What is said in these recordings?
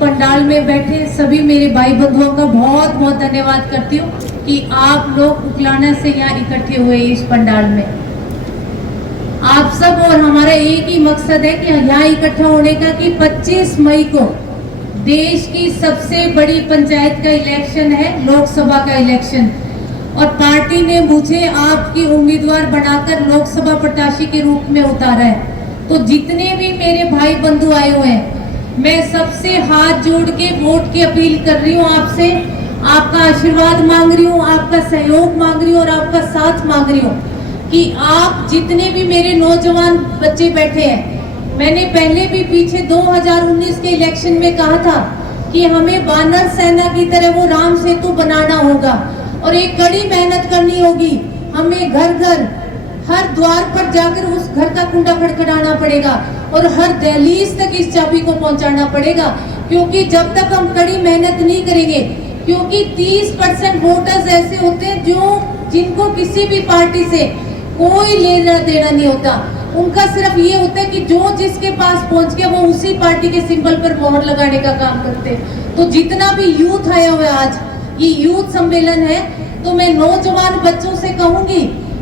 पंडाल में बैठे सभी मेरे भाई बंधुओं का बहुत बहुत धन्यवाद करती हूँ कि आप लोग उकलाना से यहाँ इकट्ठे हुए इस पंडाल में। आप सब और हमारा एक ही मकसद है कि यहाँ इकट्ठा होने का कि 25 मई को देश की सबसे बड़ी पंचायत का इलेक्शन है, लोकसभा का इलेक्शन, और पार्टी ने मुझे आपकी उम्मीदवार बनाकर लोकसभा प्रत्याशी के रूप में उतारा है। तो जितने भी मेरे भाई बंधु आए हुए हैं, मैं सबसे हाथ जोड़ के वोट की अपील कर रही हूँ आपसे, आपका आशीर्वाद मांग रही हूँ, आपका सहयोग मांग रही हूँ और आपका साथ मांग रही हूँ कि आप जितने भी मेरे नौजवान बच्चे बैठे हैं, मैंने पहले भी पीछे 2019 के इलेक्शन में कहा था कि हमें वानर सेना की तरह वो राम सेतु बनाना होगा और एक कड़ी मेहनत करनी होगी। हमें घर घर हर द्वार पर जाकर उस घर का कुंडा खड़खड़ाना पड़ेगा और हर दहलीज तक इस चाबी को पहुंचाना पड़ेगा, क्योंकि जब तक हम कड़ी मेहनत नहीं करेंगे, क्योंकि 30% वोटर्स ऐसे होते हैं जिनको किसी भी पार्टी से कोई लेना देना नहीं होता। उनका सिर्फ ये होता है कि जो जिसके पास पहुंच गया वो उसी पार्टी के सिंबल पर मोहर लगाने का काम करते हैं। तो जितना भी यूथ आया हुआ है, आज ये यूथ सम्मेलन है, तो मैं नौजवान बच्चों से कहूंगी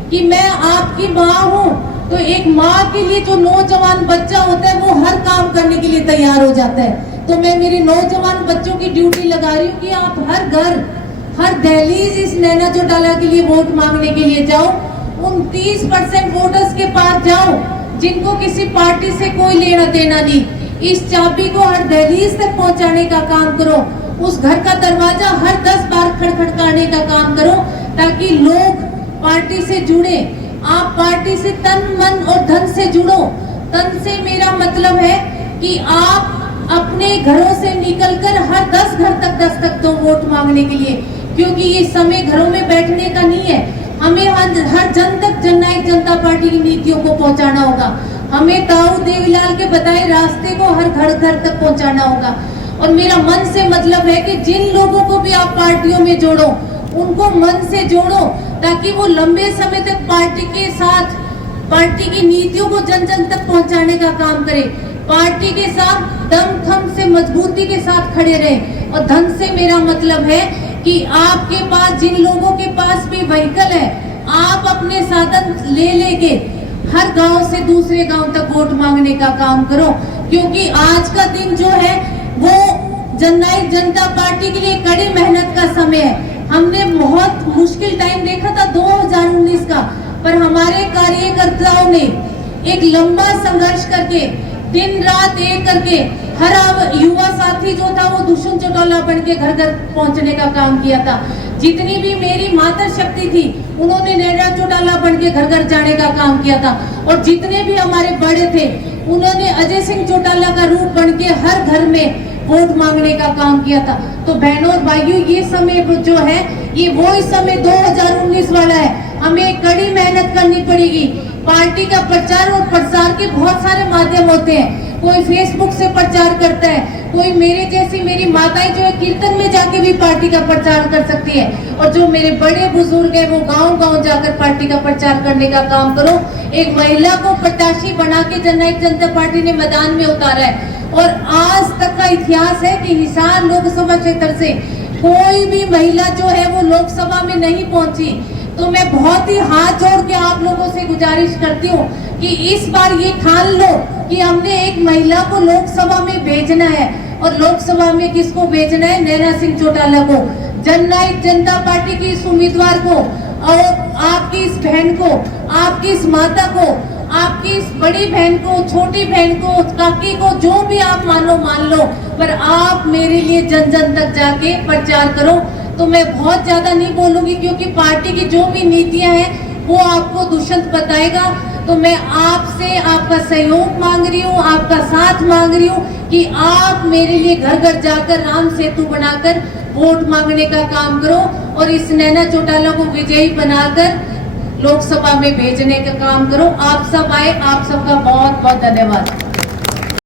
कि मैं आपकी माँ हूँ, तो एक माँ के लिए जो नौजवान बच्चा होता है वो हर काम करने के लिए तैयार हो जाता है। तो मैं मेरे नौजवान बच्चों की ड्यूटी लगा रही हूँ कि आप हर घर हर दहलीज इस नैना चौटाला के लिए वोट मांगने के लिए जाओ, उन 30% वोटर्स के पास जाओ जिनको किसी पार्टी से कोई लेना देना नहीं। इस चाबी को हर दहलीज तक पहुंचाने का काम करो, उस घर का दरवाजा हर 10 बार खड़खड़ाने का काम करो, ताकि लोग पार्टी से जुड़े। आप पार्टी से तन मन और धन से जुड़ो। तन से मेरा मतलब है कि आप अपने घरों से निकलकर हर 10 घर तक दस्तक दो वोट मांगने के लिए, क्योंकि ये समय घरों में बैठने का नहीं है। हमें हर जन तक जननायक जनता पार्टी की नीतियों को पहुंचाना होगा। हमें ताऊ देवीलाल के बताए रास्ते को हर घर घर तक पहुंचाना होगा। और मेरा मन से मतलब है कि जिन लोगों को भी आप पार्टियों में जोड़ो, उनको मन से जोड़ो, ताकि वो लंबे समय तक पार्टी के साथ पार्टी की नीतियों को जन जन तक पहुंचाने का काम करे, पार्टी के साथ दम थम से मजबूती के साथ खड़े रहे। और धन से मेरा मतलब है कि आपके पास जिन लोगों के पास भी व्हीकल है, आप अपने साधन ले लेके हर गांव से दूसरे गांव तक वोट मांगने का काम करो, क्योंकि आज का दिन जो है वो जननायक जनता पार्टी के लिए कड़ी मेहनत का समय है। हमने बहुत मुश्किल टाइम देखा था 2019 का, पर हमारे कार्यकर्ताओं ने एक लंबा संघर्ष करके दिन रात एक करके हर युवा साथी जो था वो दुष्यंत चौटाला बन के घर घर पहुंचने का काम किया था। जितनी भी मेरी माता शक्ति थी, उन्होंने नैना चौटाला बन के घर घर जाने का काम किया था। और जितने भी हमारे बड़े थे, उन्होंने अजय सिंह चौटाला का रूप बन के हर घर में वोट मांगने का काम किया था। तो बहनों और भाइयों, ये समय जो है ये वो इस समय 2019 वाला है। हमें कड़ी मेहनत करनी पड़ेगी। पार्टी का प्रचार और प्रसार के बहुत सारे माध्यम होते हैं। कोई फेसबुक से प्रचार करता है, कोई मेरे जैसी मेरी माताएं जो है कीर्तन में जाके भी पार्टी का प्रचार कर सकती है, और जो मेरे बड़े बुजुर्ग हैं वो गांव गांव जाकर पार्टी का प्रचार करने का काम करो। एक महिला को प्रत्याशी बना के जननायक जनता पार्टी ने मैदान में उतारा है, और आज तक का इतिहास है कि हिसार लोकसभा क्षेत्र से कोई भी महिला जो है वो लोकसभा में नहीं पहुंची। तो मैं बहुत ही हाथ जोड़ के आप लोगों से गुजारिश करती हूँ कि इस बार ये ठान लो कि हमने एक महिला को लोकसभा में भेजना है, और लोकसभा में किसको भेजना है? नैना सिंह चौटाला को, जननायक जनता पार्टी की इस उम्मीदवार को, और आपकी इस बहन को, आपकी इस माता को, आपकी इस बड़ी बहन को, छोटी बहन को, काकी को, जो भी आप मानो मान लो, पर आप मेरे लिए जन जन तक जाके प्रचार करो। तो मैं बहुत ज्यादा नहीं बोलूंगी, क्योंकि पार्टी की जो भी नीतियां हैं वो आपको दुष्यंत बताएगा। तो मैं आपसे आपका सहयोग मांग रही हूँ, आपका साथ मांग रही हूँ कि आप मेरे लिए घर घर जाकर राम सेतु बनाकर वोट मांगने का काम करो, और इस नैना चौटाला को विजयी बनाकर लोकसभा में भेजने का काम करो। आप सब आए, आप सबका बहुत बहुत धन्यवाद।